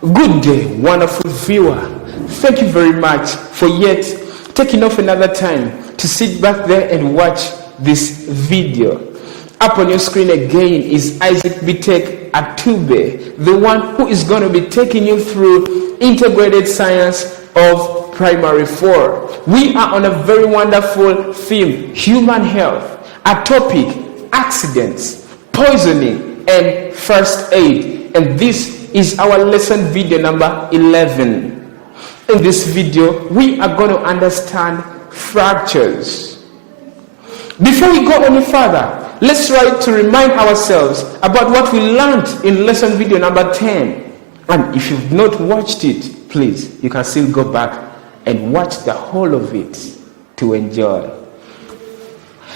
Good day, wonderful viewer. Thank you very much for yet taking off another time to sit back there and watch this video. Up on your screen again is Isaac Bitek Atube, the one who is going to be taking you through integrated science of primary 4. We are on a very wonderful theme, human health, a topic, accidents, poisoning, and first aid. And this is our lesson video number 11. In this video, we are going to understand fractures. Before we go any further, let's try to remind ourselves about what we learned in lesson video number 10. And if you've not watched it, please, you can still go back and watch the whole of it to enjoy.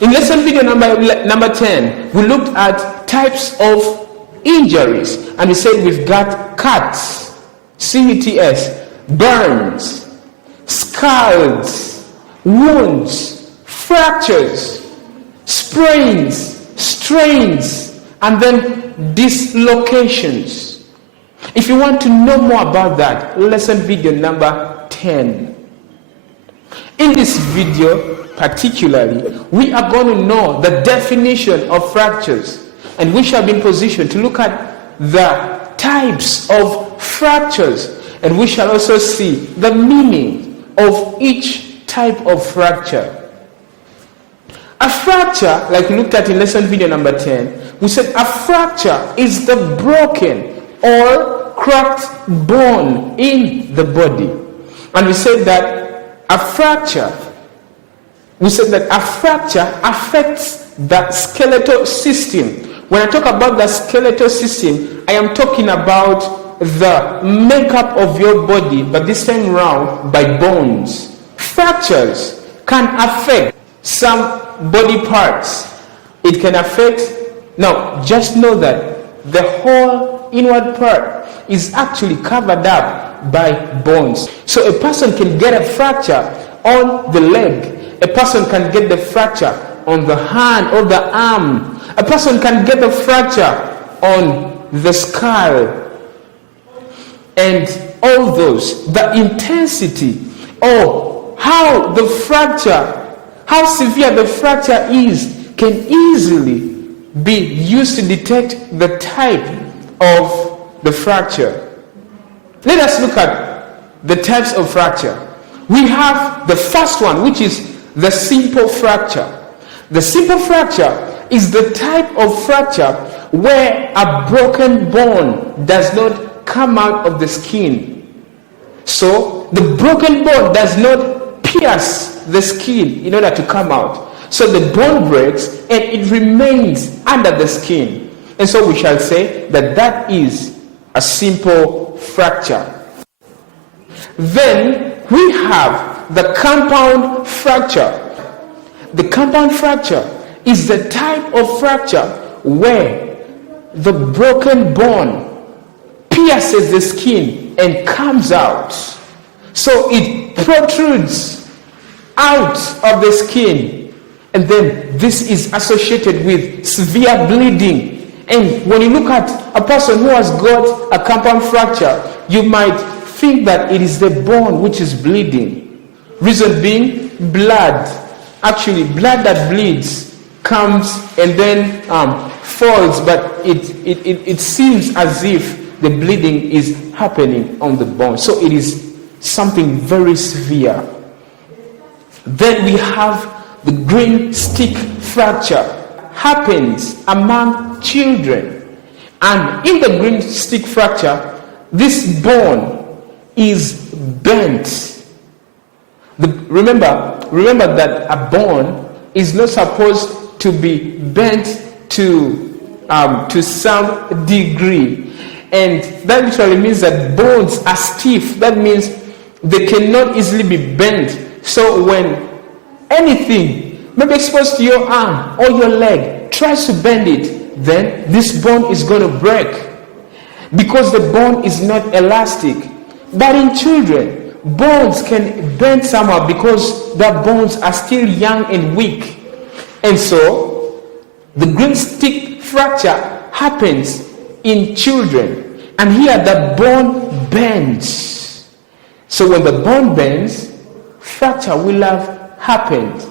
In lesson video number 10, we looked at types of injuries, and we said we've got cuts, CUTS, burns, scalds, wounds, fractures, sprains, strains, and then dislocations. If you want to know more about that, lesson video number 10. In this video particularly, we are going to know the definition of fractures, and we shall be in position to look at the types of fractures, and we shall also see the meaning of each type of fracture. A fracture, like we looked at in lesson video number 10, we said a fracture is the broken or cracked bone in the body. And we said that a fracture affects the skeletal system. When I talk about the skeletal system, I am talking about the makeup of your body, but this time around by bones. Fractures can affect some body parts. It can affect, now just know that the whole inward part is actually covered up by bones. So a person can get a fracture on the leg. A person can get the fracture on the hand or the arm. A person can get a fracture on the skull. And all those, the intensity or how severe the fracture is can easily be used to detect the type of the fracture. Let us look at the types of fracture. We have the first one, which is the simple fracture. The simple fracture is the type of fracture where a broken bone does not come out of the skin. So the broken bone does not pierce the skin in order to come out. So the bone breaks and it remains under the skin. And so we shall say that that is a simple fracture. Then we have the compound fracture. The compound fracture is the type of fracture where the broken bone pierces the skin and comes out. So it protrudes out of the skin, and then this is associated with severe bleeding. And when you look at a person who has got a compound fracture, you might think that it is the bone which is bleeding. Reason being, blood. Actually, blood that bleeds comes and then falls, but it seems as if the bleeding is happening on the bone. So it is something very severe. Then we have the green stick fracture. Happens among children. And in the green stick fracture, this bone is bent. Remember that a bone is not supposed to be bent to some degree, and that literally means that bones are stiff. That means they cannot easily be bent. So when anything, maybe exposed to your arm or your leg, tries to bend it, then this bone is going to break because the bone is not elastic. But in children, bones can bend somehow because their bones are still young and weak. And so the green stick fracture happens in children. And here the bone bends. So when the bone bends, fracture will have happened.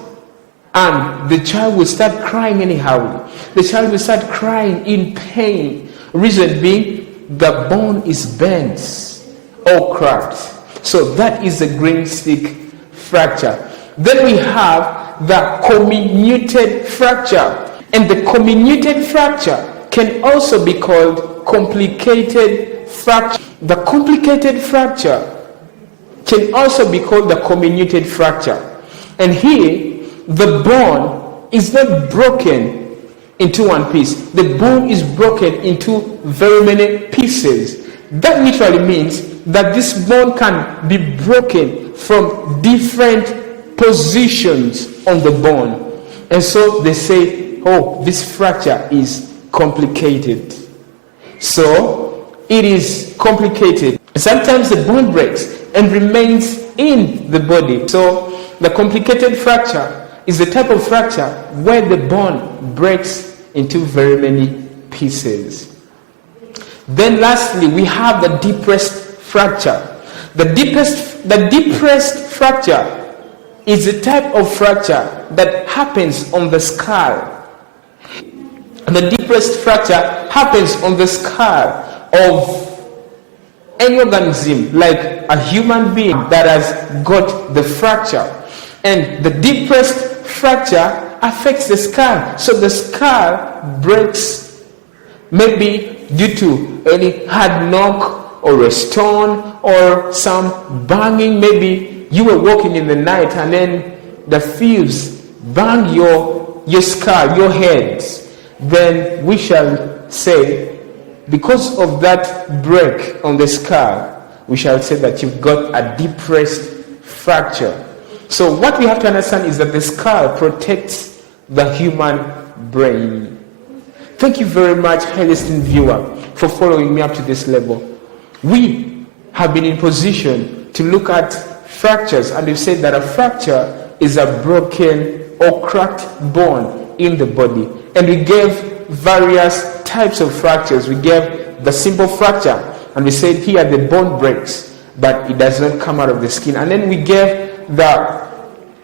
And the child will start crying anyhow. The child will start crying in pain. Reason being, the bone is bent or cracked. So that is a green stick fracture. Then we have the comminuted fracture. And the comminuted fracture can also be called complicated fracture. The complicated fracture can also be called the comminuted fracture. And here, the bone is not broken into one piece. The bone is broken into very many pieces. That literally means that this bone can be broken from different positions on the bone. And so they say, oh, this fracture is complicated. So it is complicated. Sometimes the bone breaks and remains in the body. So the complicated fracture is the type of fracture where the bone breaks into very many pieces. Then lastly, we have the depressed fracture. The depressed fracture is the type of fracture that happens on the skull. The depressed fracture happens on the skull of any organism, like a human being that has got the fracture. And the depressed fracture affects the skull. So the skull breaks, maybe due to any hard knock or a stone or some banging. Maybe you were walking in the night and then the thieves bang your skull, your head. Then we shall say, because of that break on the skull, we shall say that you've got a depressed fracture. So what we have to understand is that the skull protects the human brain. Thank you very much, highly esteemed viewer, for following me up to this level. We have been in position to look at fractures, and we've said that a fracture is a broken or cracked bone in the body. And we gave various types of fractures. We gave the simple fracture, and we said here the bone breaks, but it does not come out of the skin. And then we gave the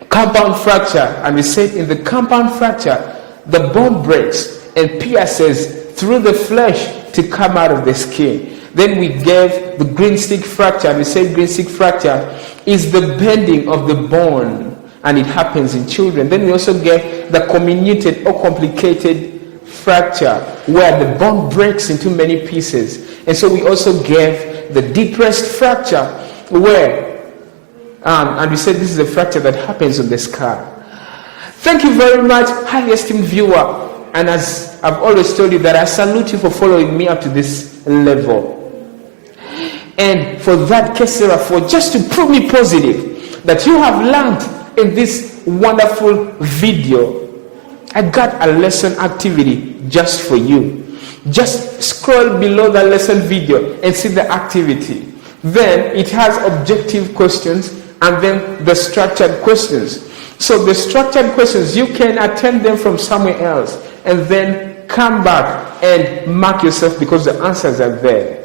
compound fracture, and we said in the compound fracture the bone breaks and pierces through the flesh to come out of the skin. Then we gave the green stick fracture, and we said green stick fracture is the bending of the bone, and it happens in children. Then we also gave the comminuted or complicated fracture, where the bone breaks into many pieces. And so we also gave the depressed fracture, where and we said this is a fracture that happens on the skull. Thank you very much, highly esteemed viewer. And as I've always told you, that I salute you for following me up to this level. And for that, for just to prove me positive that you have learned in this wonderful video, I got a lesson activity just for you. Just scroll below the lesson video and see the activity. Then it has objective questions and then the structured questions. So the structured questions, you can attempt them from somewhere else and then come back and mark yourself because the answers are there.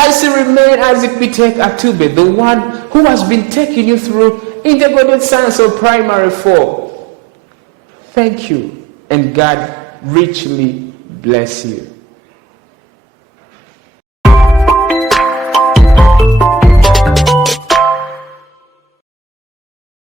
I still remain Isaac Bitek Atube, the one who has been taking you through integrated science of primary 4. Thank you, and God richly bless you.